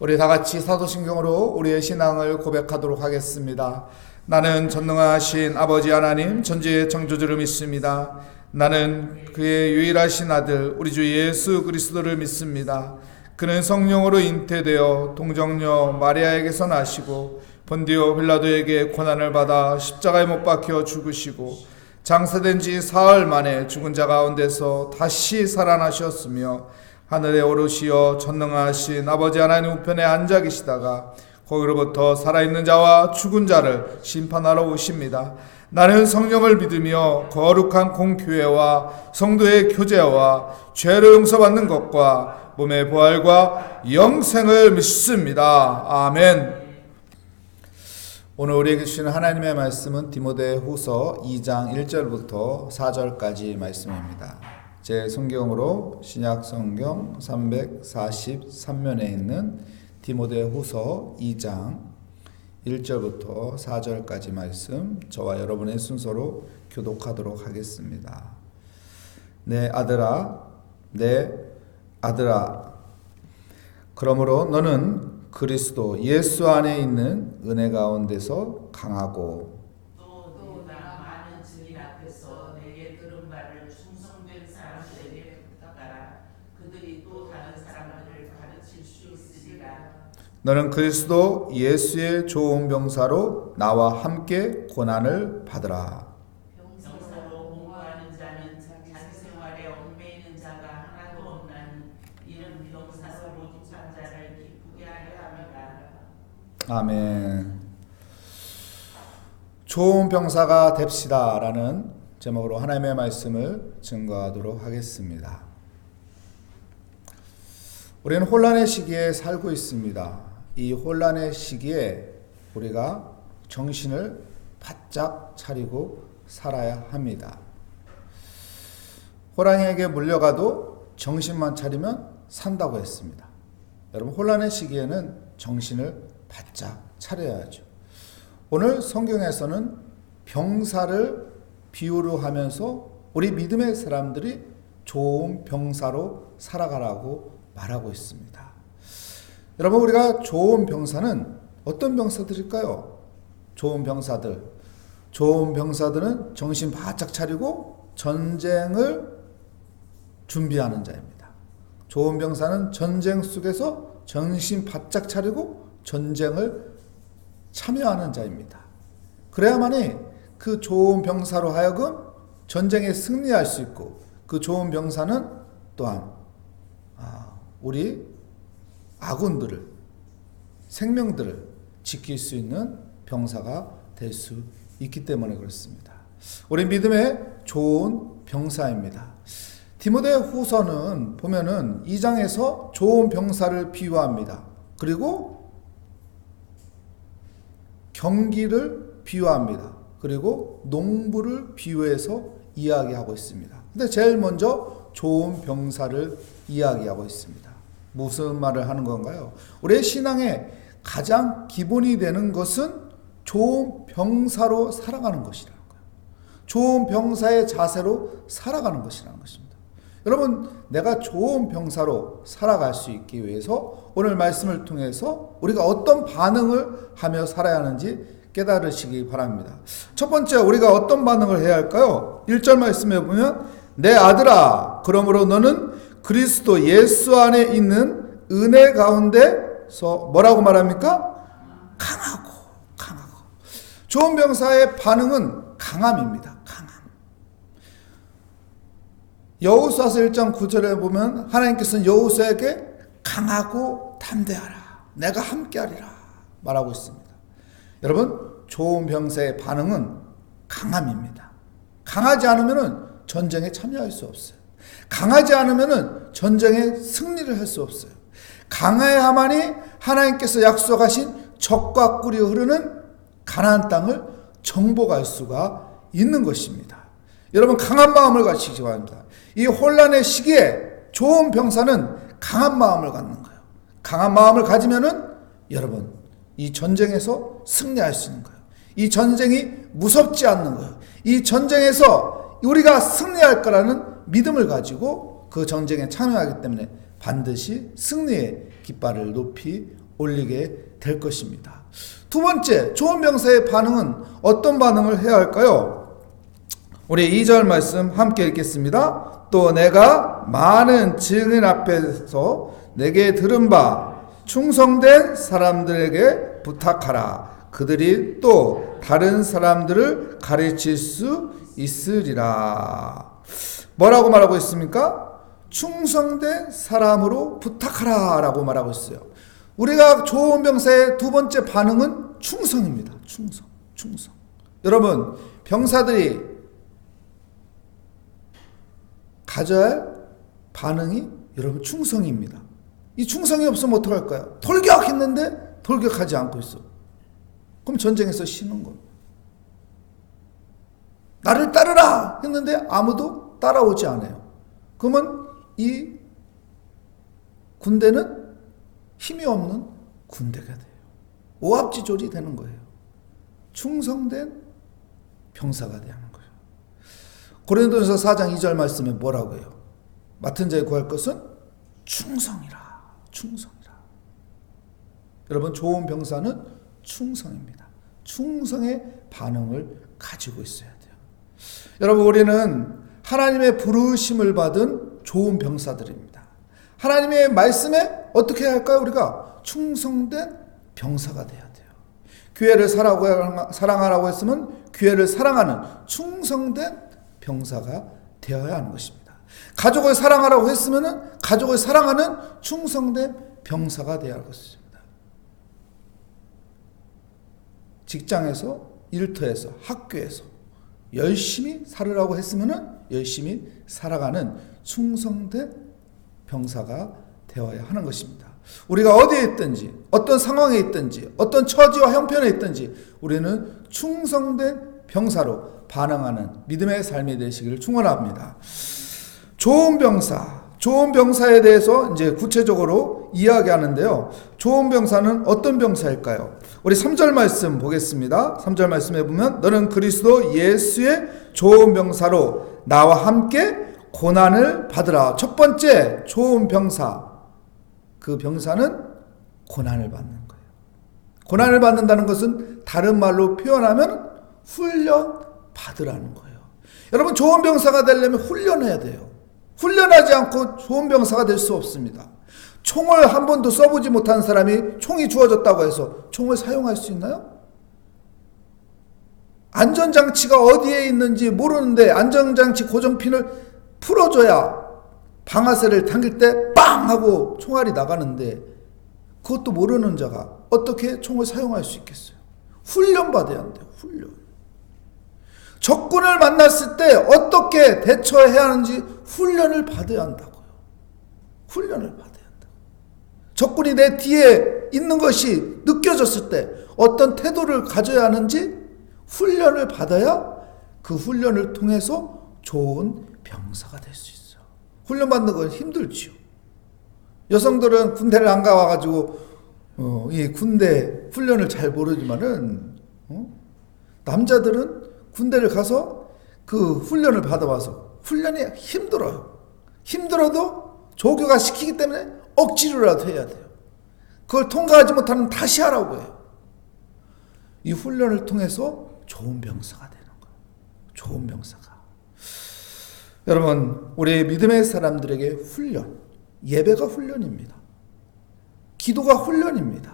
우리 다 같이 사도신경으로 우리의 신앙을 고백하도록 하겠습니다. 나는 전능하신 아버지 하나님 전지의 창조주를 믿습니다. 나는 그의 유일하신 아들 우리 주 예수 그리스도를 믿습니다. 그는 성령으로 잉태되어 동정녀 마리아에게서 나시고 본디오 빌라도에게 고난을 받아 십자가에 못 박혀 죽으시고 장사된 지 사흘 만에 죽은 자 가운데서 다시 살아나셨으며 하늘에 오르시어 전능하신 아버지 하나님 우편에 앉아 계시다가 거기로부터 살아있는 자와 죽은 자를 심판하러 오십니다. 나는 성령을 믿으며 거룩한 공교회와 성도의 교제와 죄를 용서받는 것과 몸의 부활과 영생을 믿습니다. 아멘. 오늘 우리에게 주시는 하나님의 말씀은 디모데후서 2장 1절부터 4절까지 말씀입니다. 제 성경으로 신약 성경 343면에 있는 디모데후서 2장 1절부터 4절까지 말씀 저와 여러분의 순서로 교독하도록 하겠습니다. 내 아들아 그러므로 너는 그리스도 예수 안에 있는 은혜 가운데서 강하고 또 나가 많은 증인 앞에서 내게 들은 바를 충성된 사람들에게 부탁하라. 그들이 또 다른 사람들을 가르칠 수 있으리라. 너는 그리스도 예수의 좋은 병사로 나와 함께 고난을 받으라. 병사로 공부하는 자는 자기 생활에 얽매이는 자가 하나도 없나니 이는 병사로 모집한 자를 기쁘게 하려 함이라. 아멘. 좋은 병사가 됩시다 라는 제목으로 하나님의 말씀을 증거하도록 하겠습니다. 우리는 혼란의 시기에 살고 있습니다. 이 혼란의 시기에 우리가 정신을 바짝 차리고 살아야 합니다. 호랑이에게 물려가도 정신만 차리면 산다고 했습니다. 여러분, 혼란의 시기에는 정신을 바짝 차려야죠. 오늘 성경에서는 병사를 비유로 하면서 우리 믿음의 사람들이 좋은 병사로 살아가라고 말하고 있습니다. 여러분, 우리가 좋은 병사는 어떤 병사들일까요? 좋은 병사들은 정신 바짝 차리고 전쟁을 준비하는 자입니다. 좋은 병사는 전쟁 속에서 정신 바짝 차리고 전쟁을 참여하는 자입니다. 그래야만이 그 좋은 병사로 하여금 전쟁에 승리할 수 있고, 그 좋은 병사는 또한 우리 아군들을, 생명들을 지킬 수 있는 병사가 될 수 있기 때문에 그렇습니다. 우리 믿음의 좋은 병사입니다. 디모데후서는 보면은 2장에서 좋은 병사를 비유합니다. 그리고 경기를 비유합니다. 그리고 농부를 비유해서 이야기하고 있습니다. 근데 제일 먼저 좋은 병사를 이야기하고 있습니다. 무슨 말을 하는 건가요? 우리의 신앙의 가장 기본이 되는 것은 좋은 병사로 살아가는 것이라는 거예요. 좋은 병사의 자세로 살아가는 것이라는 것입니다. 여러분, 내가 좋은 병사로 살아갈 수 있기 위해서 오늘 말씀을 통해서 우리가 어떤 반응을 하며 살아야 하는지 깨달으시기 바랍니다. 첫 번째, 우리가 어떤 반응을 해야 할까요? 1절 말씀에 보면 내 아들아 그러므로 너는 그리스도 예수 안에 있는 은혜 가운데서 뭐라고 말합니까? 강하고. 좋은 병사의 반응은 강함입니다. 여호수아서 1장 9절에 보면 하나님께서는 여호수아에게 강하고 담대하라, 내가 함께하리라 말하고 있습니다. 여러분, 좋은 병사의 반응은 강함입니다. 강하지 않으면 전쟁에 참여할 수 없어요. 강하지 않으면 전쟁에 승리를 할 수 없어요. 강해야만이 하나님께서 약속하신 적과 꿀이 흐르는 가나안 땅을 정복할 수가 있는 것입니다. 여러분, 강한 마음을 가지시기 바랍니다. 이 혼란의 시기에 좋은 병사는 강한 마음을 갖는 거예요. 강한 마음을 가지면은 여러분, 이 전쟁에서 승리할 수 있는 거예요. 이 전쟁이 무섭지 않는 거예요. 이 전쟁에서 우리가 승리할 거라는 믿음을 가지고 그 전쟁에 참여하기 때문에 반드시 승리의 깃발을 높이 올리게 될 것입니다. 두 번째, 좋은 병사의 반응은 어떤 반응을 해야 할까요? 우리 2절 말씀 함께 읽겠습니다. 또 내가 많은 증인 앞에서 내게 들은 바 충성된 사람들에게 부탁하라. 그들이 또 다른 사람들을 가르칠 수 있으리라. 뭐라고 말하고 있습니까? 충성된 사람으로 부탁하라 라고 말하고 있어요. 우리가 좋은 병사의 두 번째 반응은 충성입니다. 충성. 여러분, 병사들이 가져야 할 반응이 여러분 충성입니다. 이 충성이 없으면 어떡할까요? 돌격했는데 돌격하지 않고 있어. 그럼 전쟁에서 쉬는 거예요. 나를 따르라 했는데 아무도 따라오지 않아요. 그러면 이 군대는 힘이 없는 군대가 돼요. 오합지졸이 되는 거예요. 충성된 병사가 되는 거예요. 고린도전서 4장 2절 말씀에 뭐라고 해요? 맡은 자에 구할 것은 충성이라. 여러분, 좋은 병사는 충성입니다. 충성의 반응을 가지고 있어야 돼요. 여러분, 우리는 하나님의 부르심을 받은 좋은 병사들입니다. 하나님의 말씀에 어떻게 해야 할까요? 우리가 충성된 병사가 돼야 돼요. 교회를 사랑하라고 했으면 교회를 사랑하는 충성된 병사가 되어야 하는 것입니다. 가족을 사랑하라고 했으면 가족을 사랑하는 충성된 병사가 되어야 할 것입니다. 직장에서, 일터에서, 학교에서 열심히 살으라고 했으면 열심히 살아가는 충성된 병사가 되어야 하는 것입니다. 우리가 어디에 있든지, 어떤 상황에 있든지, 어떤 처지와 형편에 있든지 우리는 충성된 병사로 반응하는 믿음의 삶이 되시기를 축원합니다. 좋은 병사에 대해서 이제 구체적으로 이야기하는데요. 좋은 병사는 어떤 병사일까요? 우리 3절 말씀 보겠습니다. 3절 말씀에 보면 너는 그리스도 예수의 좋은 병사로 나와 함께 고난을 받으라. 첫 번째 좋은 병사, 그 병사는 고난을 받는 거예요. 고난을 받는다는 것은 다른 말로 표현하면 훈련 받으라는 거예요. 여러분, 좋은 병사가 되려면 훈련해야 돼요. 훈련하지 않고 좋은 병사가 될 수 없습니다. 총을 한 번도 써보지 못한 사람이 총이 주어졌다고 해서 총을 사용할 수 있나요? 안전장치가 어디에 있는지 모르는데 안전장치 고정핀을 풀어줘야 방아쇠를 당길 때 빵! 하고 총알이 나가는데 그것도 모르는 자가 어떻게 총을 사용할 수 있겠어요? 훈련받아야 한대요. 훈련. 적군을 만났을 때 어떻게 대처해야 하는지 훈련을 받아야 한다고요. 훈련을 받아야 한다고. 적군이 내 뒤에 있는 것이 느껴졌을 때 어떤 태도를 가져야 하는지 훈련을 받아야 그 훈련을 통해서 좋은 병사가 될 수 있어요. 훈련 받는 건 힘들지요. 여성들은 군대를 안 가봐가지고 이 군대 훈련을 잘 모르지만은 남자들은 군대를 가서 그 훈련을 받아와서 훈련이 힘들어요. 힘들어도 조교가 시키기 때문에 억지로라도 해야 돼요. 그걸 통과하지 못하면 다시 하라고 해요. 이 훈련을 통해서 좋은 병사가 되는 거예요. 좋은 병사가. 여러분, 우리 믿음의 사람들에게 훈련, 예배가 훈련입니다. 기도가 훈련입니다.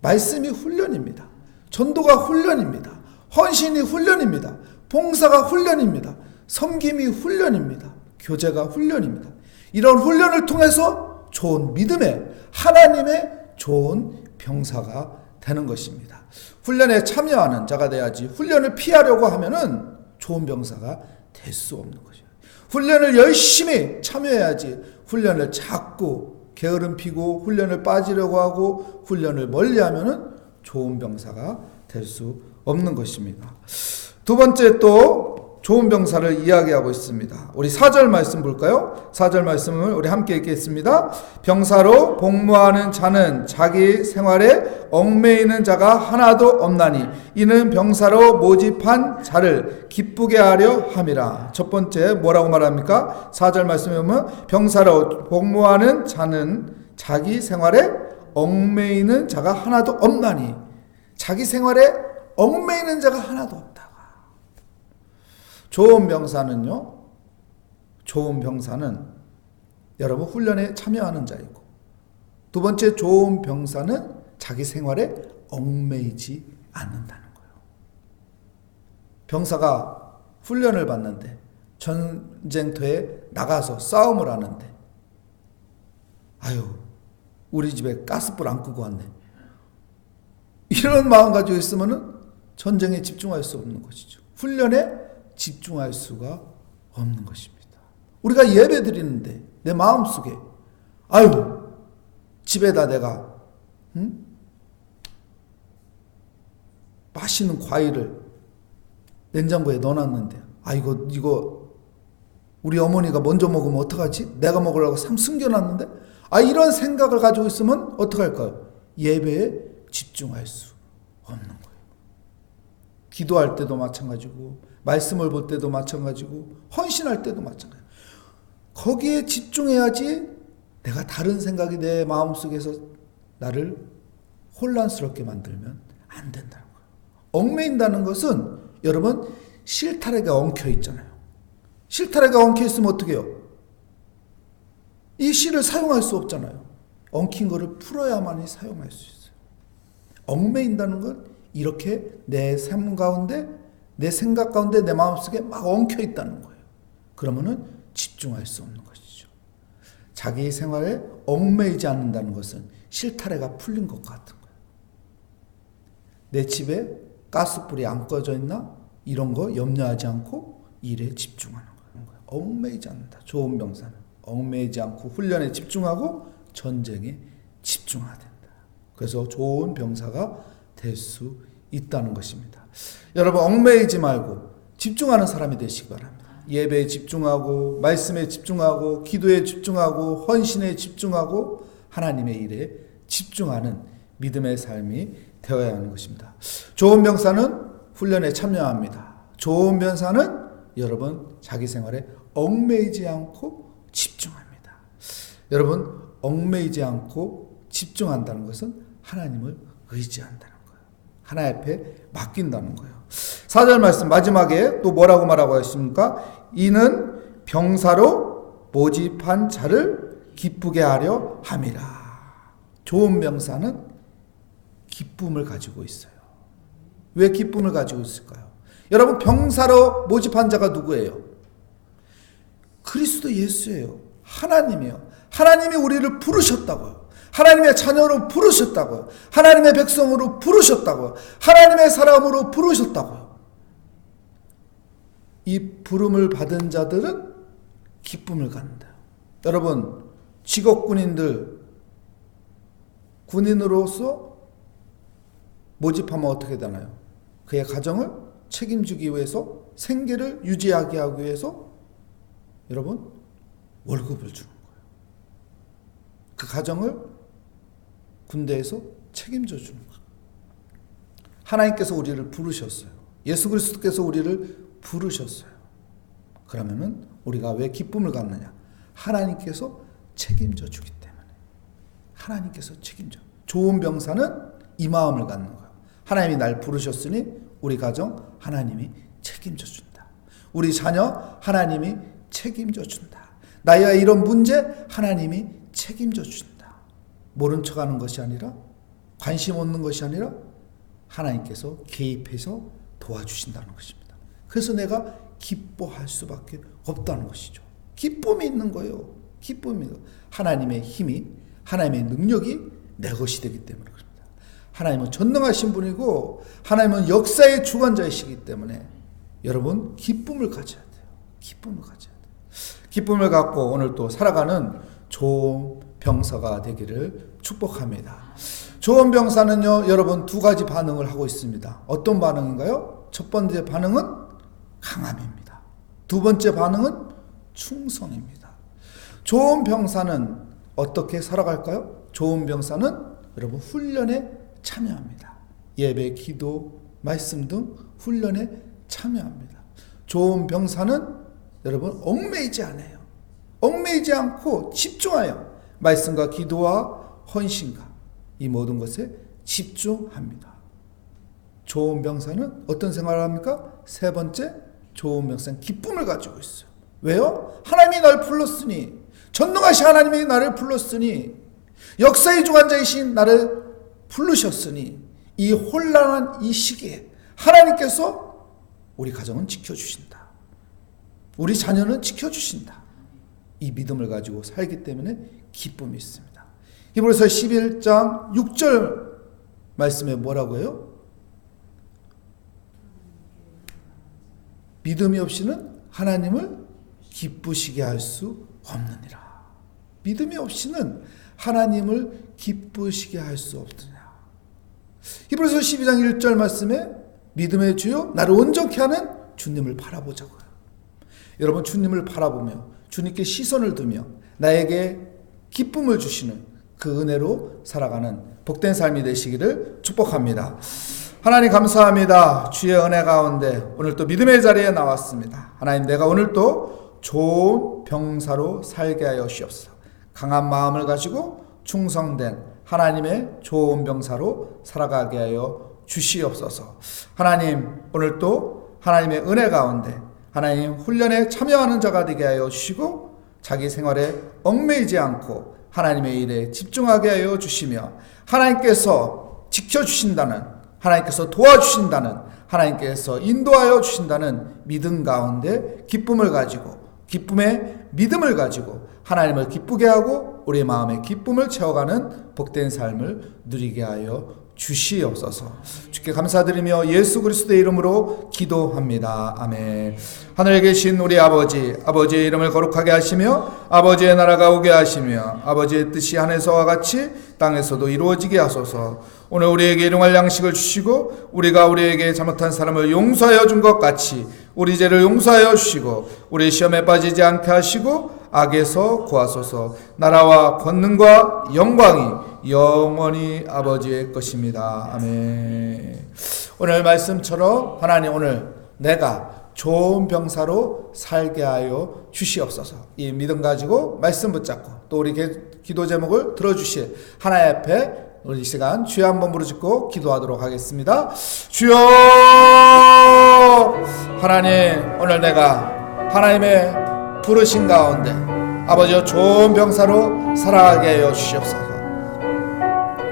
말씀이 훈련입니다. 전도가 훈련입니다. 헌신이 훈련입니다. 봉사가 훈련입니다. 섬김이 훈련입니다. 교제가 훈련입니다. 이런 훈련을 통해서 좋은 믿음의 하나님의 좋은 병사가 되는 것입니다. 훈련에 참여하는 자가 돼야지 훈련을 피하려고 하면은 좋은 병사가 될 수 없는 거죠. 훈련을 열심히 참여해야지 훈련을 자꾸 게으름 피고 훈련을 빠지려고 하고 훈련을 멀리하면은 좋은 병사가 될 수 없는 것입니다. 두 번째 또 좋은 병사를 이야기하고 있습니다. 우리 4절 말씀 볼까요? 4절 말씀을 우리 함께 읽겠습니다. 병사로 복무하는 자는 자기 생활에 얽매이는 자가 하나도 없나니 이는 병사로 모집한 자를 기쁘게 하려 함이라. 첫 번째 뭐라고 말합니까? 4절 말씀에 보면 병사로 복무하는 자는 자기 생활에 얽매이는 자가 하나도 없나니. 자기 생활에 얽매이는 자가 하나도 없다가. 좋은 병사는 여러분 훈련에 참여하는 자이고, 두 번째 좋은 병사는 자기 생활에 얽매이지 않는다는 거예요. 병사가 훈련을 받는데 전쟁터에 나가서 싸움을 하는데, 아유, 우리 집에 가스불 안 끄고 왔네, 이런 마음 가지고 있으면 전쟁에 집중할 수 없는 것이죠. 훈련에 집중할 수가 없는 것입니다. 우리가 예배 드리는데 내 마음속에, 아유, 집에다 내가 맛있는 과일을 냉장고에 넣어놨는데, 아, 이거 우리 어머니가 먼저 먹으면 어떡하지? 내가 먹으려고 숨겨놨는데, 이런 생각을 가지고 있으면 어떡할까요? 예배에 집중할 수 없는 거예요. 기도할 때도 마찬가지고, 말씀을 볼 때도 마찬가지고, 헌신할 때도 마찬가지고, 거기에 집중해야지 내가 다른 생각이 내 마음속에서 나를 혼란스럽게 만들면 안 된다는 거예요. 얽매인다는 것은 여러분, 실타래가 엉켜 있잖아요. 실타래가 엉켜 있으면 어떻게 해요? 이 실을 사용할 수 없잖아요. 엉킨 거를 풀어야만이 사용할 수 있어요. 얽매인다는 건 이렇게 내 삶 가운데, 내 생각 가운데, 내 마음속에 막 엉켜 있다는 거예요. 그러면은 집중할 수 없는 것이죠. 자기 생활에 얽매이지 않는다는 것은 실타래가 풀린 것 같은 거예요. 내 집에 가스불이 안 꺼져 있나? 이런 거 염려하지 않고 일에 집중하는 거예요. 얽매이지 않는다. 좋은 병사는 얽매이지 않고 훈련에 집중하고 전쟁에 집중해야 된다. 그래서 좋은 병사가 될 수 있다는 것입니다. 여러분, 얽매이지 말고 집중하는 사람이 되시기 바랍니다. 예배에 집중하고, 말씀에 집중하고, 기도에 집중하고, 헌신에 집중하고, 하나님의 일에 집중하는 믿음의 삶이 되어야 하는 것입니다. 좋은 병사는 훈련에 참여합니다. 좋은 병사는 여러분 자기 생활에 얽매이지 않고 집중합니다. 여러분, 얽매이지 않고 집중한다는 것은 하나님을 의지한다는 거예요. 하나님 앞에 맡긴다는 거예요. 4절 말씀 마지막에 또 뭐라고 말하고 있습니까? 이는 병사로 모집한 자를 기쁘게 하려 함이라. 좋은 병사는 기쁨을 가지고 있어요. 왜 기쁨을 가지고 있을까요? 여러분, 병사로 모집한 자가 누구예요? 그리스도 예수예요. 하나님이에요. 하나님이 우리를 부르셨다고요. 하나님의 자녀로 부르셨다고요. 하나님의 백성으로 부르셨다고요. 하나님의 사람으로 부르셨다고요. 이 부름을 받은 자들은 기쁨을 갖는다. 여러분, 직업 군인들, 군인으로서 모집하면 어떻게 되나요? 그의 가정을 책임지기 위해서, 생계를 유지하게 하기 위해서 여러분 월급을 주는 거예요. 그 가정을 군대에서 책임져 주는 거예요. 하나님께서 우리를 부르셨어요. 예수 그리스도께서 우리를 부르셨어요. 그러면은 우리가 왜 기쁨을 갖느냐? 하나님께서 책임져 주기 때문에. 하나님께서 책임져. 좋은 병사는 이 마음을 갖는 거예요. 하나님이 날 부르셨으니 우리 가정 하나님이 책임져 준다. 우리 자녀 하나님이 책임져 준다. 나의 이런 문제 하나님이 책임져 준다. 모른 척하는 것이 아니라, 관심 없는 것이 아니라 하나님께서 개입해서 도와주신다는 것입니다. 그래서 내가 기뻐할 수밖에 없다는 것이죠. 기쁨이 있는 거예요. 기쁨이. 하나님의 힘이, 하나님의 능력이 내 것이 되기 때문에 그렇습니다. 하나님은 전능하신 분이고 하나님은 역사의 주관자이시기 때문에 여러분 기쁨을 가져야 돼요. 기쁨을 가져야 돼요. 기쁨을 갖고 오늘 또 살아가는 좋은 병사가 되기를 축복합니다. 좋은 병사는요, 여러분 두 가지 반응을 하고 있습니다. 어떤 반응인가요? 첫 번째 반응은 강함입니다. 두 번째 반응은 충성입니다. 좋은 병사는 어떻게 살아갈까요? 좋은 병사는 여러분 훈련에 참여합니다. 예배, 기도, 말씀 등 훈련에 참여합니다. 좋은 병사는 여러분 얽매이지 않아요. 얽매이지 않고 집중하여 말씀과 기도와 헌신과 이 모든 것에 집중합니다. 좋은 병사는 어떤 생활을 합니까? 세 번째, 좋은 병사는 기쁨을 가지고 있어요. 왜요? 하나님이 날 불렀으니, 전능하신 하나님이 나를 불렀으니, 역사의 주관자이신 나를 부르셨으니, 이 혼란한 이 시기에 하나님께서 우리 가정은 지켜주신다. 우리 자녀는 지켜주신다. 이 믿음을 가지고 살기 때문에 기쁨이 있습니다. 히브리서 11장 6절 말씀에 뭐라고 해요? 믿음이 없이는 하나님을 기쁘시게 할 수 없느니라. 믿음이 없이는 하나님을 기쁘시게 할 수 없느냐. 히브리서 12장 1절 말씀에 믿음의 주요 나를 온전케 하는 주님을 바라보자고요. 여러분, 주님을 바라보며 주님께 시선을 두며 나에게 기쁨을 주시는 그 은혜로 살아가는 복된 삶이 되시기를 축복합니다. 하나님 감사합니다. 주의 은혜 가운데 오늘 또 믿음의 자리에 나왔습니다. 하나님, 내가 오늘 또 좋은 병사로 살게 하여 주옵소서. 강한 마음을 가지고 충성된 하나님의 좋은 병사로 살아가게 하여 주시옵소서. 하나님, 오늘 또 하나님의 은혜 가운데 하나님 훈련에 참여하는 자가 되게 하여 주시고 자기 생활에 얽매이지 않고 하나님의 일에 집중하게 하여 주시며 하나님께서 지켜주신다는, 하나님께서 도와주신다는, 하나님께서 인도하여 주신다는 믿음 가운데 기쁨을 가지고, 기쁨의 믿음을 가지고 하나님을 기쁘게 하고 우리의 마음에 기쁨을 채워가는 복된 삶을 누리게 하여 주시옵소서. 주께 감사드리며 예수 그리스도의 이름으로 기도합니다. 아멘. 하늘에 계신 우리 아버지, 아버지의 이름을 거룩하게 하시며 아버지의 나라가 오게 하시며 아버지의 뜻이 하늘에서와 같이 땅에서도 이루어지게 하소서. 오늘 우리에게 일용할 양식을 주시고 우리가 우리에게 잘못한 사람을 용서하여 준 것 같이 우리 죄를 용서하여 주시고 우리 시험에 빠지지 않게 하시고 악에서 구하소서. 나라와 권능과 영광이 영원히 아버지의 것입니다. 아멘. 오늘 말씀처럼 하나님, 오늘 내가 좋은 병사로 살게 하여 주시옵소서. 이 믿음 가지고 말씀 붙잡고 또 우리 기도 제목을 들어주실 하나님 앞에 우리 이 시간 주여 한번 부르짖고 기도하도록 하겠습니다. 주여, 하나님, 오늘 내가 하나님의 부르신 가운데 아버지여 좋은 병사로 살아가게 하여 주시옵소서.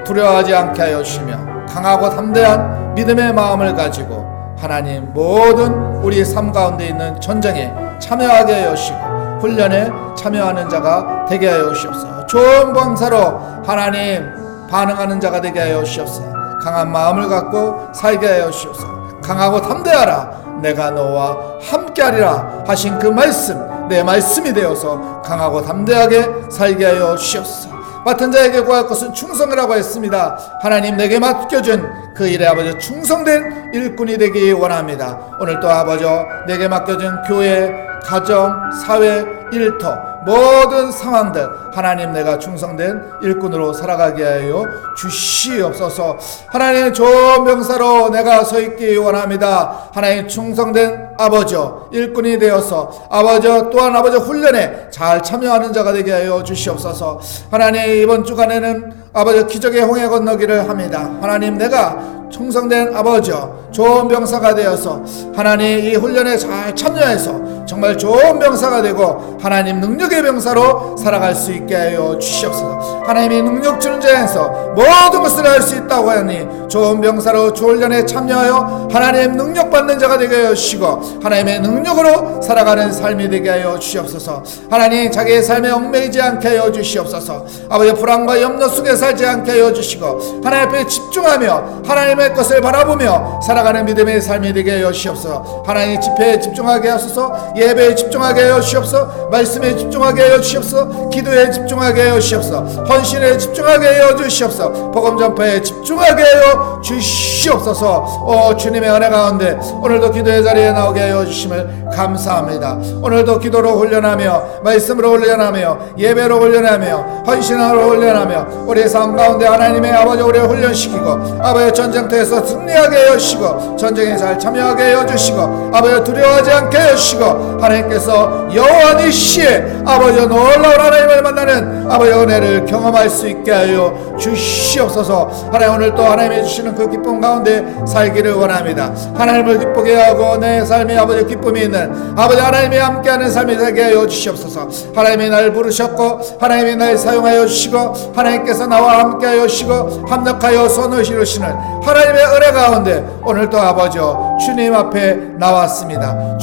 두려워하지 않게 하여 주시며 강하고 담대한 믿음의 마음을 가지고 하나님 모든 우리 삶 가운데 있는 전쟁에 참여하게 하여 주시고 훈련에 참여하는 자가 되게 하여 주시옵소서. 좋은 병사로 하나님 반응하는 자가 되게 하여 주시옵소서. 강한 마음을 갖고 살게 하여 주시옵소서. 강하고 담대하라, 내가 너와 함께하리라 하신 그 말씀, 내 말씀이 되어서 강하고 담대하게 살게 하여 주시옵소서. 맡은 자에게 구할 것은 충성이라고 했습니다. 하나님, 내게 맡겨준 그 일에 아버지 충성된 일꾼이 되기 원합니다. 오늘 또 아버지 내게 맡겨준 교회, 가정, 사회, 일터 모든 상황들 하나님, 내가 충성된 일꾼으로 살아가게 하여 주시옵소서. 하나님, 좋은 병사로 내가 서 있기 원합니다. 하나님, 충성된 아버지여 일꾼이 되어서 아버지여 또한 아버지 훈련에 잘 참여하는 자가 되게 하여 주시옵소서. 하나님, 이번 주간에는 아버지 기적의 홍해 건너기를 합니다. 하나님, 내가 충성된 아버지여 좋은 병사가 되어서 하나님 이 훈련에 잘 참여해서 정말 좋은 병사가 되고 하나님 능력의 병사로 살아갈 수 있게 하여 주시옵소서. 하나님이 능력 주는 자에서 모든 것을 할 수 있다고 하니 좋은 병사로 주 훈련에 참여하여 하나님 능력 받는 자가 되게 하여 주시고 하나님의 능력으로 살아가는 삶이 되게 하여 주시옵소서. 하나님, 자기의 삶에 얽매이지 않게 하여 주시옵소서. 아버지, 불안과 염려 속에 살지 않게 하여 주시고 하나님 앞에 집중하며 하나님의 것을 바라보며 살아가는 믿음의 삶이 되게 하여 주시옵소서. 하나님, 집회에 집중하게 하소서. 예배에 집중하게 하여 주시옵소서. 말씀에 집중하게 하여 주시옵소서. 기도에 집중하게 하여 주시옵소서. 헌신에 집중하게 하여 주시옵소서. 복음 전파에 집중하게 하여 주시옵소서. 주님의 은혜 가운데 오늘도 기도의 자리에 나오게 하여 주심을 감사합니다. 오늘도 기도로 훈련하며 말씀으로 훈련하며 예배로 훈련하며 헌신으로 훈련하며 우리의 삶 가운데 하나님의 아버지 우리를 훈련시키고 아버지 전쟁터에서 승리하게 하여 주시고 전쟁에 잘 참여하게 하여 주시고 아버지 두려워하지 않게 하여 주시고 하나님께서 여호와 니시에 아버지 놀라운 하나님을 만나 만나는 아버지 은혜를 경험할 수 있게 하여 주시옵소서. 하나님 오늘 또 하나님이 주시는 그 기쁨 가운데 살기를 원합니다. 하나님을 기쁘게 하고 내 삶에 아버지 기쁨이 있는 아버지 하나님이 함께하는 삶이 되게 하여 주시옵소서. 하나님이 날 부르셨고 하나님이 날 사용하여 주시고 하나님께서 나와 함께하여 주시고 합력하여 손을 이루시는 하나님의 은혜 가운데 오늘도 아버지 주님 앞에 나왔습니다.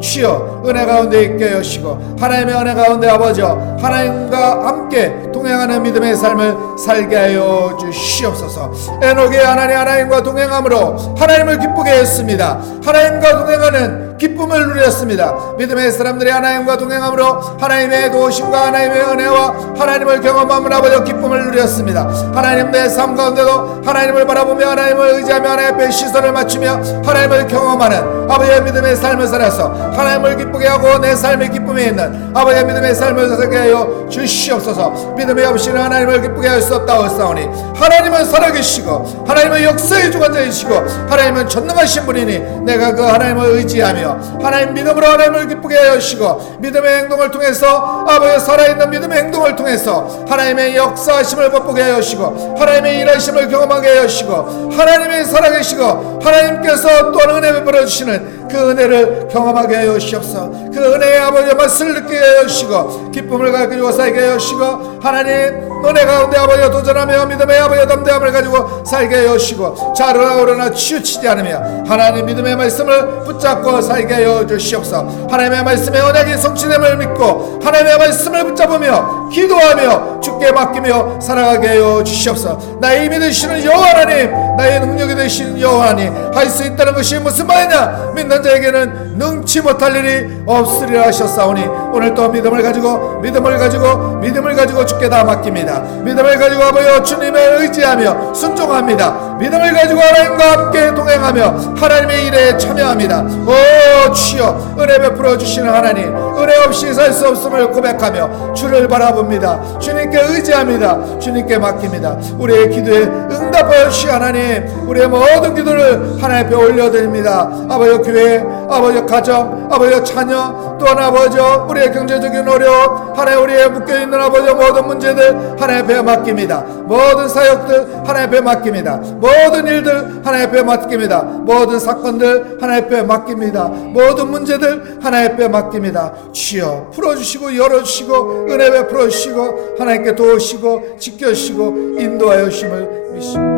주여 은혜 가운데 있게 하시고 하나님의 은혜 가운데 아버지 하나님과 함께 동행하는 믿음의 삶을 살게 하여 주시옵소서. 에녹이 하나님과 동행함으로 하나님을 기쁘게 했습니다. 하나님과 동행하는 기쁨을 누렸습니다. 믿음의 사람들이 하나님과 동행함으로 하나님의 도우심과 하나님의 은혜와 하나님을 경험함으로 아버지 기쁨을 누렸습니다. 하나님 내 삶 가운데도 하나님을 바라보며 하나님을 의지하며 하나님 앞에 시선을 맞추며 하나님을 경험하는 아버지의 믿음의 삶을 살아서 하나님을 기쁘게 하고 내 삶의 기쁨이 있는 아버지의 믿음의 삶을 살게 하여 주시옵소서. 믿음이 없이는 하나님을 기쁘게 할 수 없다고 싸우니 하나님은 살아계시고 하나님은 역사의 주관자이시고 하나님은 전능하신 분이니 내가 그 하나님을 의지하며 하나님 믿음으로 하나님을 기쁘게 하여 주시고 믿음의 행동을 통해서 아버지의 살아있는 믿음의 행동을 통해서 하나님의 역사하심을 맛보게 하여 주시고 하나님의 일하심을 경험하게 하여 주시고 하나님이 살아계시고 하나님께서 또 은혜 베풀어 주시는 그 은혜를 경험하게 하여 주시옵소서. 그 은혜의 아버지의 맛을 느끼게 하여 주시고 기쁨을 가지고 살게 하여 주시고 하나님 은혜 가운데 아버지가 도전하며 믿음의 아버지의 담대함을 가지고 살게 하여 주시고 자르나 오르나 치우치지 않으며 하나님 믿음의 말씀을 붙잡고 살게 하여 주시옵소서. 하나님의 말씀의 언약이 성취됨을 믿고 하나님의 말씀을 붙잡으며 기도하며 주께 맡기며 살아가게 하여 주시옵소서. 나의 힘이 되시는 여호와 하나님, 나의 능력이 되시는 여호와 하나님, 할 수 있다는 것이 무슨 말이냐? 믿는 자에게는 능치 못할 일이 없으리라 하셨사오니 오늘 또 믿음을 가지고 주께 다 맡깁니다. 믿음을 가지고 아버지 주님을 의지하며 순종합니다. 믿음을 가지고 하나님과 함께 동행하며 하나님의 일에 참여합니다. 오 주여 은혜 베풀어 주시는 하나님, 은혜 없이 살 수 없음을 고백하며 주를 바라봅니다. 주님께 의지합니다. 주님께 맡깁니다. 우리의 기도에 응답하여 주시 하나님, 우리의 모든 기도를 하나님 앞에 올려드립니다. 아버지 교회, 아버지 가정, 아버지 자녀, 또한 아버지 우리의 경제적인 어려움, 하나님 우리의 묶여있는 아버지 모든 문제들 하나님 앞에 맡깁니다. 모든 사역들 하나님 앞에 맡깁니다. 모든 일들 하나님 앞에 맡깁니다. 모든 사건들 하나님 앞에 맡깁니다. 모든 문제들 하나님 앞에 맡깁니다. 주여 풀어주시고 열어주시고 은혜 베풀어 주시고 하나님께 도우시고 지켜주시고 인도하여 주심을 믿습니다.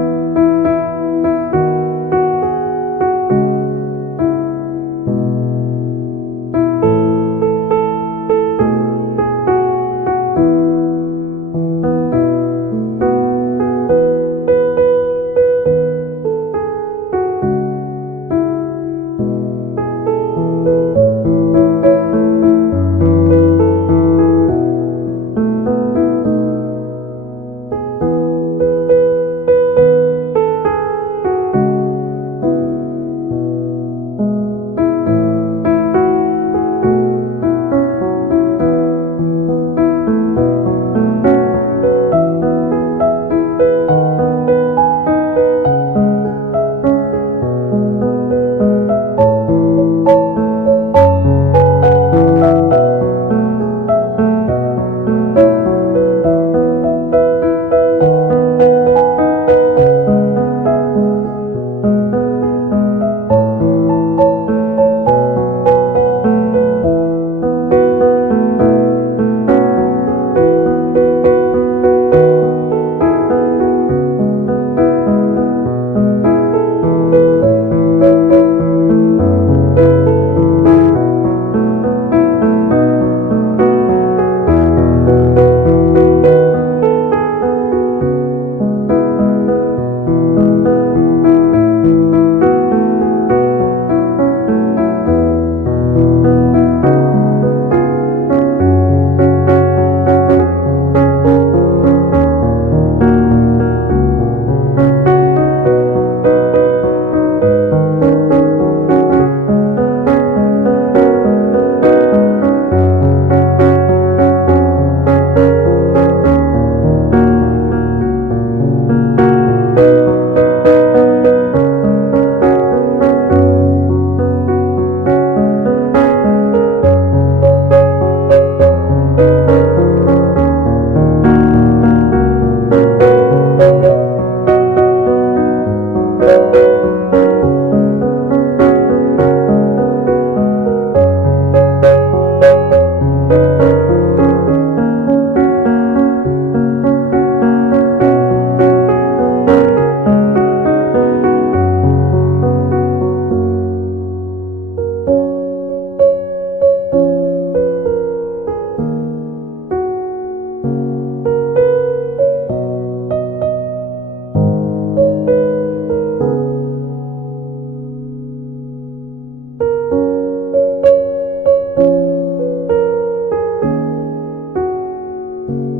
니다